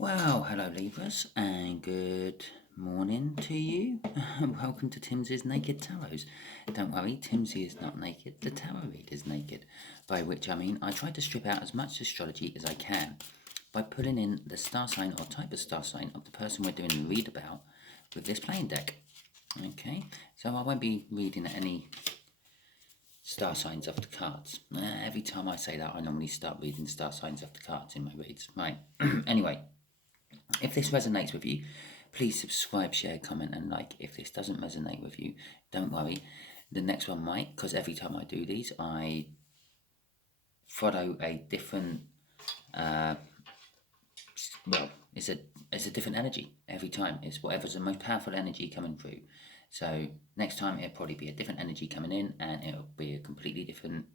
Well, hello Libras, and good morning to you. Welcome to Timsy's Naked Tarots. Don't worry, Timsy is not naked, the tarot read is naked. By which I mean, I try to strip out as much astrology as I can by putting in the star sign or type of star sign of the person we're doing the read about with this playing deck. Okay, so I won't be reading any star signs off the cards. Every time I say that, I normally start reading star signs off the cards in my reads. Right, anyway. If this resonates with you, please subscribe, share, comment and like. If this doesn't resonate with you, don't worry. The next one might, because every time I do these, I follow a different, it's a different energy every time. It's whatever's the most powerful energy coming through. So next time it'll probably be a different energy coming in and it'll be a completely different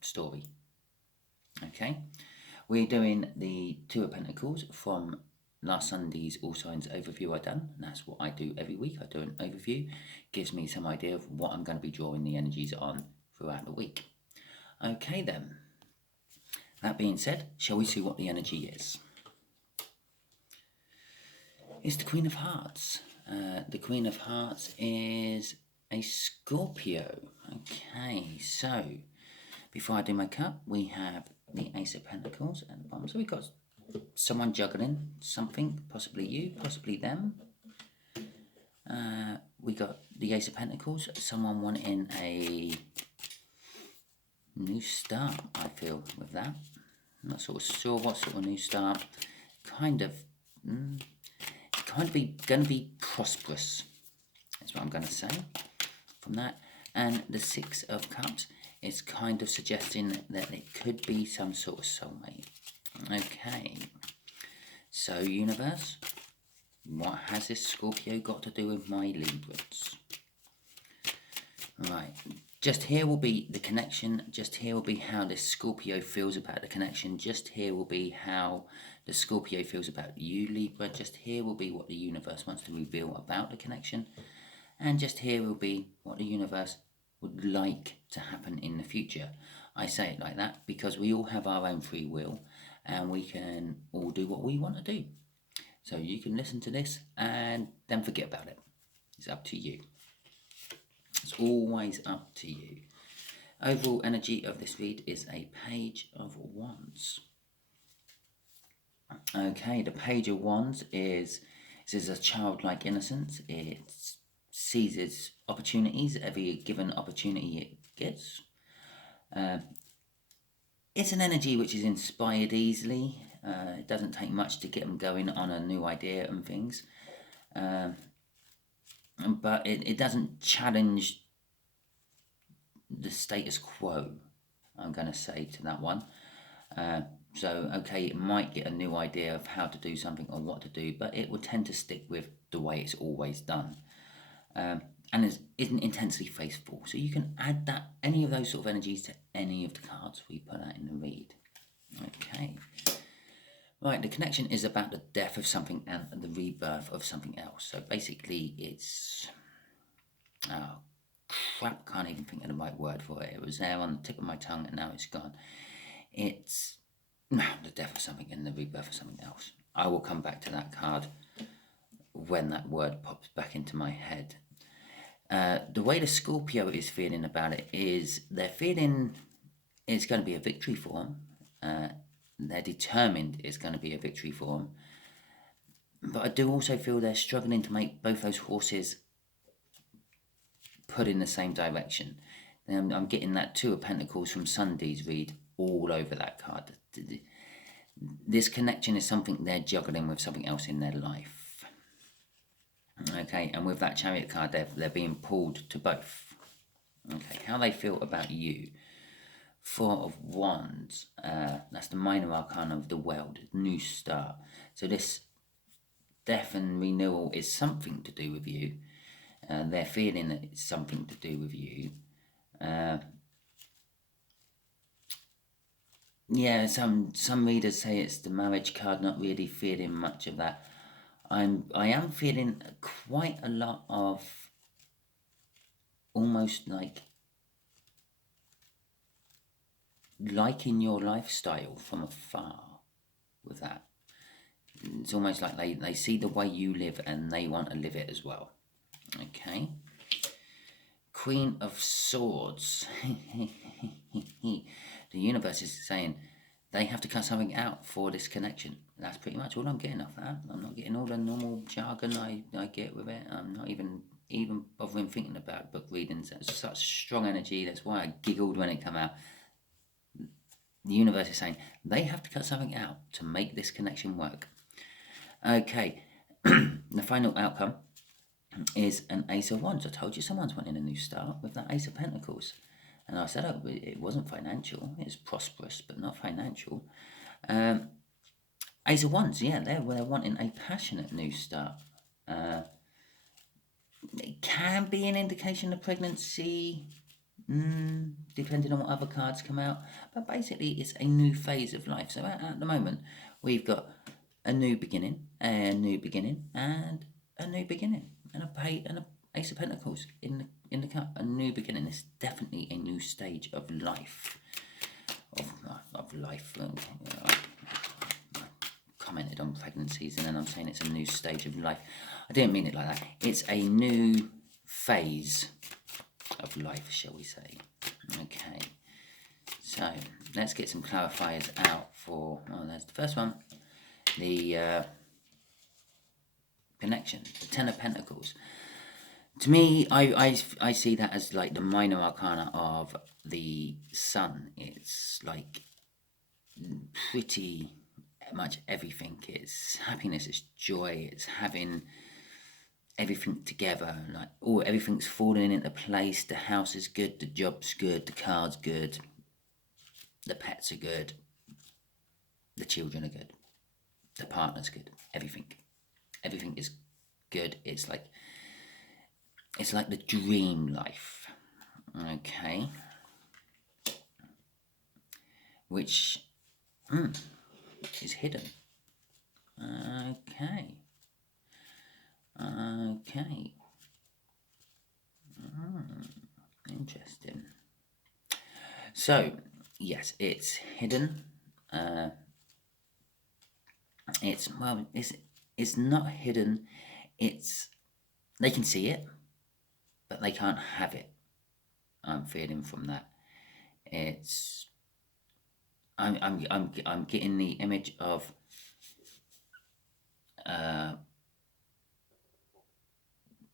story. Okay? We're doing the Two of Pentacles from last Sunday's All Signs overview I done. And that's what I do every week. I do an overview. Gives me some idea of what I'm going to be drawing the energies on throughout the week. Okay then. That being said, shall we see what the energy is? It's the Queen of Hearts. The Queen of Hearts is a Scorpio. Okay, so before I do my cut, we have the Ace of Pentacles at the bottom. So we've got someone juggling something, possibly you, possibly them. We got the Ace of Pentacles, someone wanting a new start, I feel, with that. I'm not sort of sure what sort of new start. Going to be prosperous. That's what I'm going to say from that. And the Six of Cups is kind of suggesting that it could be some sort of soulmate. Okay, so universe, what has this Scorpio got to do with my Libras? Right, just here will be the connection, just here will be how this Scorpio feels about the connection, just here will be how the Scorpio feels about you, Libra, just here will be what the universe wants to reveal about the connection, and just here will be what the universe would like to happen in the future. I say it like that because we all have our own free will and we can all do what we want to do. So you can listen to this and then forget about it. It's up to you. It's always up to you. Overall energy of this read is a Page of Wands. Okay, the Page of Wands is a childlike innocence. It seizes opportunities, every given opportunity it gets. It's an energy which is inspired easily. It doesn't take much to get them going on a new idea and things. But it doesn't challenge the status quo, I'm going to say to that one. So, okay, it might get a new idea of how to do something or what to do, but it will tend to stick with the way it's always done. And isn't intensely faithful. So you can add that, any of those sort of energies to any of the cards we put out in the read. Okay. Right, the connection is about the death of something and the rebirth of something else. So basically it's... Oh, crap, can't even think of the right word for it. It was there on the tip of my tongue and now it's gone. It's the death of something and the rebirth of something else. I will come back to that card when that word pops back into my head. The way the Scorpio is feeling about it is they're feeling it's going to be a victory for them. They're determined it's going to be a victory for them. But I do also feel they're struggling to make both those horses put in the same direction. I'm getting that Two of Pentacles from Sunday's read all over that card. This connection is something they're juggling with something else in their life. Okay, and with that Chariot card, they're being pulled to both. Okay, how they feel about you. Four of Wands, that's the minor arcana of the world, new start. So this death and renewal is something to do with you. They're feeling that it's something to do with you. Yeah, some readers say it's the marriage card, not really feeling much of that. I am feeling quite a lot of almost like liking your lifestyle from afar with that. it's almost like they see the way you live and they want to live it as well. Okay. Queen of Swords. The universe is saying they have to cut something out for this connection. That's pretty much all I'm getting off that. I'm not getting all the normal jargon I get with it. I'm not even bothering thinking about book readings. It's such strong energy. That's why I giggled when it came out. The universe is saying they have to cut something out to make this connection work. Okay, the final outcome is an Ace of Wands. I told you someone's wanting a new start with that Ace of Pentacles. And I said it wasn't financial. It's prosperous, but not financial. Ace of Wands, yeah, they're wanting a passionate new start. It can be an indication of pregnancy, depending on what other cards come out. But basically, it's a new phase of life. So at the moment, we've got a new beginning, and a new beginning, and a Ace of Pentacles in the cup. A new beginning. It's definitely a new stage of life. Of life. I commented on pregnancies, and then I'm saying it's a new stage of life. I didn't mean it like that. It's a new phase of life, shall we say. Okay. So let's get some clarifiers out for. Oh, there's the first one. The connection, the Ten of Pentacles. To me, I see that as like the minor arcana of the sun. It's like pretty much everything. It's happiness, it's joy, it's having everything together. Like everything's falling into place. The house is good, the job's good, the car's good, the pets are good, the children are good, the partner's good. Everything is good. It's like the dream life. Okay. Which is hidden. Okay. Interesting. So, yes, it's hidden. It's not hidden. They can see it, but they can't have it. I'm feeling from that. I'm getting the image of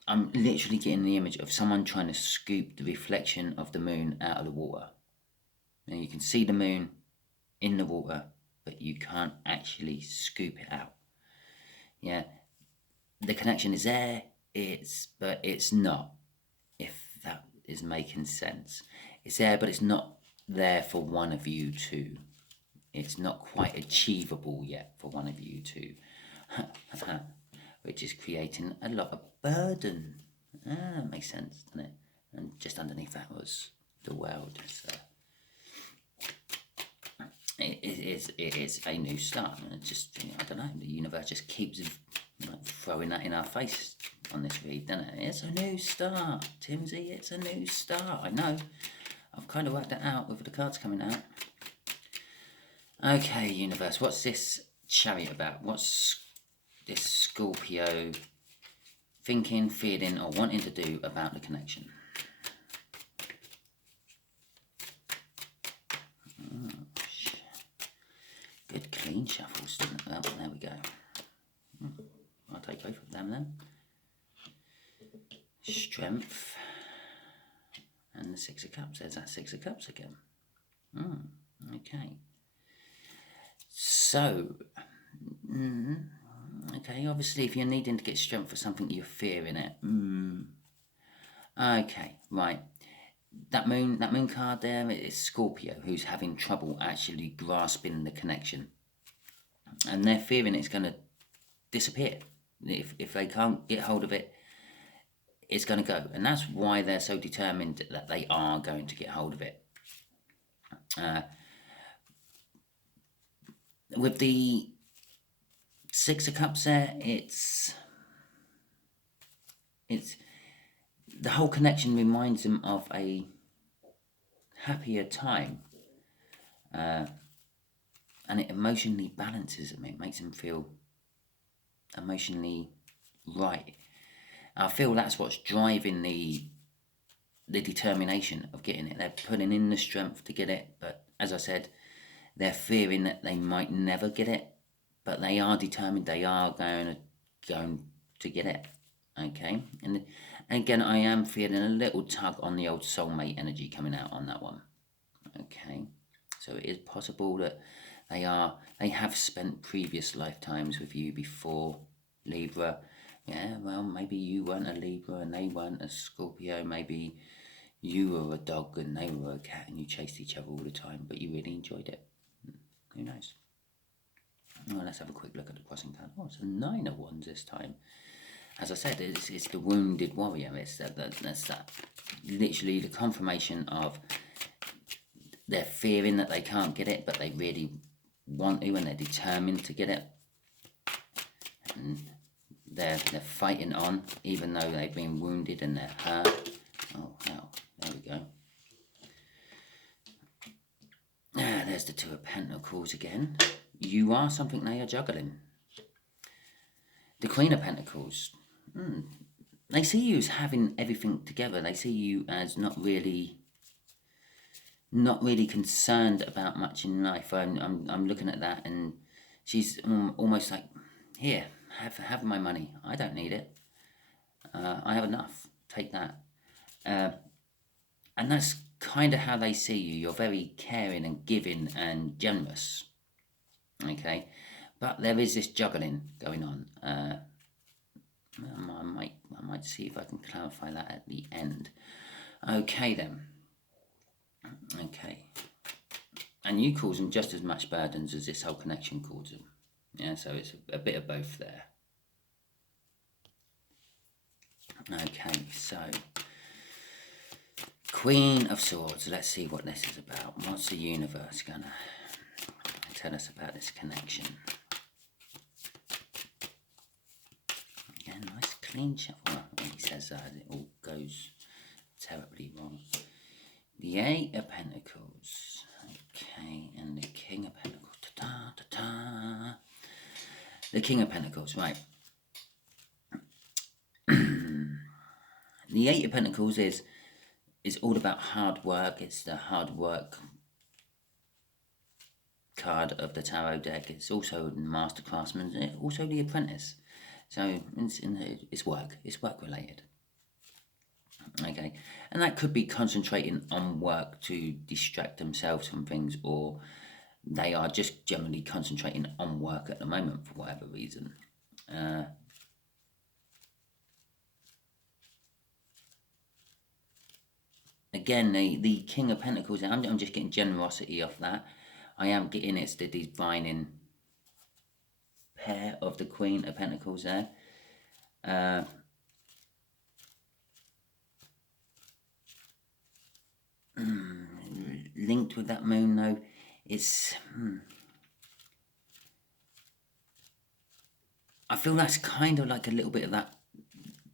I'm literally getting the image of someone trying to scoop the reflection of the moon out of the water. Now you can see the moon in the water, but you can't actually scoop it out. Yeah, the connection is there. But it's not. If that is making sense, it's there, but it's not there for one of you two. It's not quite achievable yet for one of you two, which is creating a lot of burden. That makes sense, doesn't it? And just underneath that was the world. So it is a new start. And I don't know. The universe just keeps throwing that in our face on this read, doesn't it? It's a new start, Timsy. It's a new start. I know. I've kind of worked it out with the cards coming out. Okay, universe, what's this Chariot about? What's this Scorpio thinking, feeling, or wanting to do about the connection? Good clean shuffles. Well, there we go. I'll take both of them then. Strength. And the Six of Cups. There's that Six of Cups again. Okay. So, okay, obviously if you're needing to get strength for something, you're fearing it. Okay, right. That moon card there is Scorpio, who's having trouble actually grasping the connection. And they're fearing it's going to disappear. If they can't get hold of it, it's going to go. And that's why they're so determined that they are going to get hold of it. With the Six of Cups there, it's the whole connection reminds them of a happier time, and it emotionally balances them. It makes them feel emotionally right. I feel that's what's driving the determination of getting it. They're putting in the strength to get it, but as I said, they're fearing that they might never get it, but they are determined. They are going to get it. Okay, and again, I am feeling a little tug on the old soulmate energy coming out on that one. Okay, so it is possible that they have spent previous lifetimes with you before, Libra. Yeah, well, maybe you weren't a Libra and they weren't a Scorpio. Maybe you were a dog and they were a cat and you chased each other all the time, but you really enjoyed it. Who knows? Well, let's have a quick look at the crossing card. Oh, it's a 9 of Wands this time. As I said, it's the wounded warrior. It's that's that. Literally the confirmation of they're fearing that they can't get it, but they really want to and they're determined to get it. And they're fighting on, even though they've been wounded and they're hurt. Oh, hell. There we go. There's the Two of Pentacles again. You are something they are juggling. The Queen of Pentacles. They see you as having everything together. They see you as not really concerned about much in life. I'm looking at that, and she's almost like, here, have my money. I don't need it. I have enough. Take that. And that's kind of how they see you. You're very caring and giving and generous. Okay, but there is this juggling going on. I might see if I can clarify that at the end. Okay then. Okay. And you cause them just as much burdens as this whole connection causes them. Yeah, so it's a bit of both there. Okay, so Queen of Swords. Let's see what this is about. What's the universe gonna tell us about this connection? Again, nice clean shuffle. He says that it all goes terribly wrong. The Eight of Pentacles. Okay, and the King of Pentacles. Ta-ta, ta-ta. The King of Pentacles, right. The Eight of Pentacles is all about hard work. It's the hard work card of the tarot deck. It's also the Master Craftsman, and also the Apprentice. So it's work. It's work related. Okay, and that could be concentrating on work to distract themselves from things, or they are just generally concentrating on work at the moment for whatever reason. Again, the King of Pentacles, I'm just getting generosity off that. I am getting it's the divining pair of the Queen of Pentacles there. Linked with that moon though, it's I feel that's kind of like a little bit of that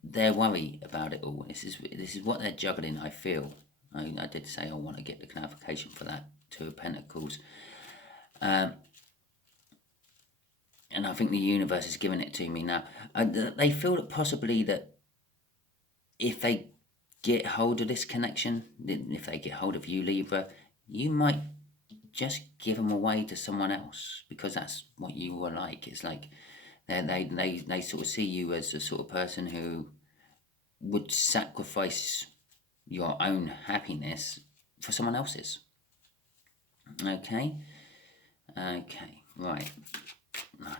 their worry about it all. This is what they're juggling. I feel. I did say I want to get the clarification for that Two of Pentacles, and I think the universe is giving it to me now. They feel that possibly that if they get hold of this connection, if they get hold of you, Libra, you might just give them away to someone else because that's what you were like. It's like they sort of see you as the sort of person who would sacrifice your own happiness for someone else's. Okay, right. I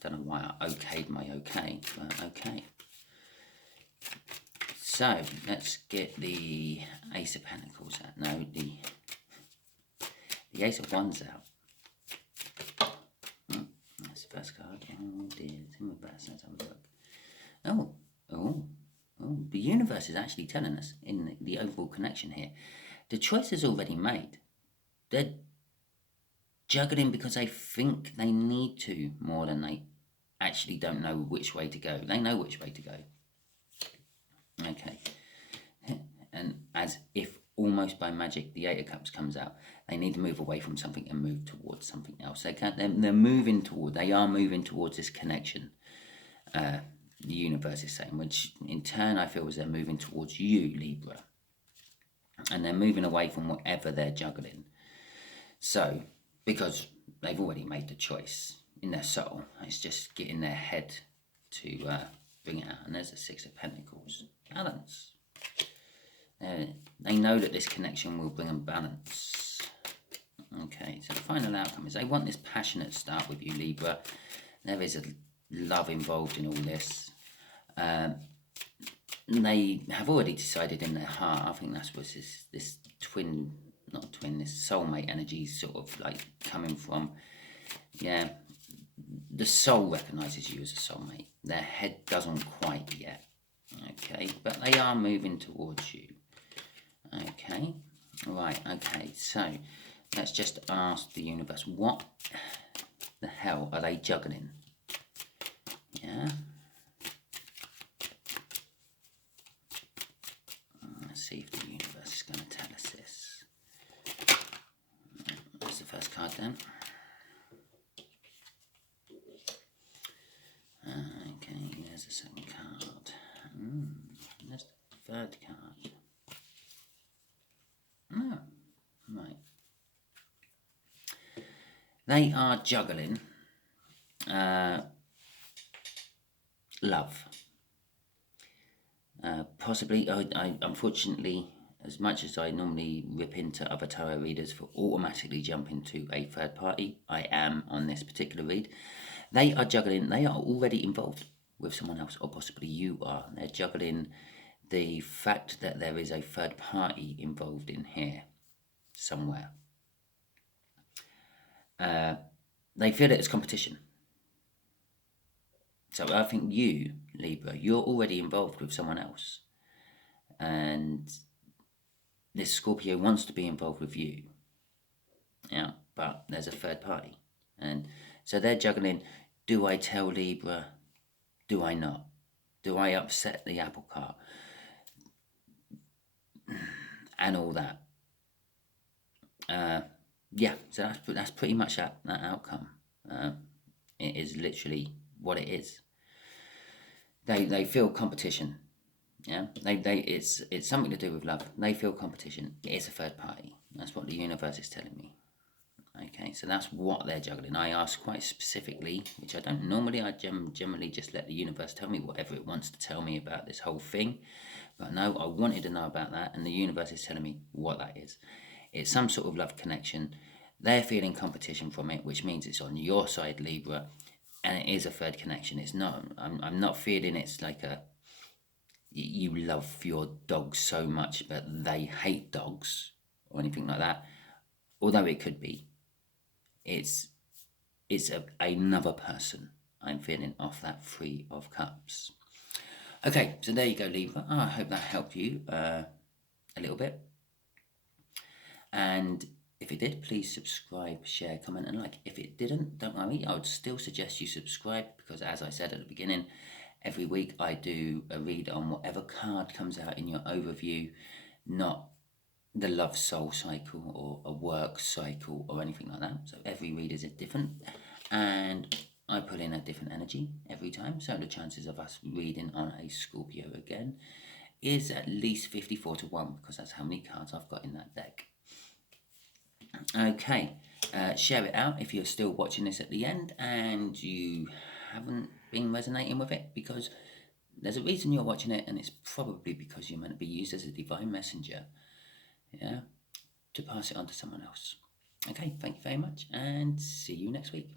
don't know why I okayed my okay, but okay. So let's get the Ace of Pentacles out. No, the Ace of Wands out. That's the first card. Oh dear, it's in my best. Let's have a look. Oh, the universe is actually telling us in the overall connection here. The choice is already made. They're juggling because they think they need to more than they actually don't know which way to go. They know which way to go. Okay. And as if almost by magic, the Eight of Cups comes out. They need to move away from something and move towards something else. They are moving towards this connection. the universe is saying, which in turn I feel as they're moving towards you, Libra. And they're moving away from whatever they're juggling. So, because they've already made the choice in their soul, it's just getting their head to bring it out. And there's the Six of Pentacles. Balance. They know that this connection will bring them balance. Okay, so the final outcome is they want this passionate start with you, Libra. There is a love involved in all this. They have already decided in their heart, I think that's where this twin, not twin, this soulmate energy is sort of like coming from. Yeah, the soul recognises you as a soulmate. Their head doesn't quite yet. Okay, but they are moving towards you. Okay, right, okay, so let's just ask the universe, what the hell are they juggling? Yeah. Let's see if the universe is going to tell us this. That's the first card then. Okay, there's the second card. There's the third card. Oh, right. They are juggling love. Possibly, I unfortunately, as much as I normally rip into other tarot readers for automatically jumping to a third party, I am on this particular read. They are juggling, they are already involved with someone else, or possibly you are. They're juggling the fact that there is a third party involved in here somewhere. They feel it as competition. So I think you, Libra, you're already involved with someone else. And this Scorpio wants to be involved with you. Yeah, but there's a third party. And so they're juggling, do I tell Libra? Do I not? Do I upset the apple cart? And all that. Yeah, so that's pretty much that outcome. It is literally what it is. They feel competition. Yeah, it's something to do with love. They feel competition. It's a third party. That's what the universe is telling me. Okay, so that's what they're juggling. I asked quite specifically, which I don't normally. I generally just let the universe tell me whatever it wants to tell me about this whole thing. But no, I wanted to know about that, and the universe is telling me what that is. It's some sort of love connection. They're feeling competition from it, which means it's on your side, Libra, and it is a third connection. It's not. I'm not feeling it's like a. You love your dog so much, but they hate dogs or anything like that. Although it could be. It's another person. I'm feeling off that Three of Cups. Okay, so there you go, Libra. I hope that helped you a little bit. And if it did, please subscribe, share, comment, and like. If it didn't, don't worry. I would still suggest you subscribe because, as I said at the beginning, every week I do a read on whatever card comes out in your overview, not the love soul cycle or a work cycle or anything like that. So every read is different, and I put in a different energy every time. So the chances of us reading on a Scorpio again is at least 54-1 because that's how many cards I've got in that deck. Okay, share it out if you're still watching this at the end and you haven't been resonating with it, because there's a reason you're watching it, and it's probably because you're meant to be used as a divine messenger, yeah, to pass it on to someone else. Okay, thank you very much, and see you next week.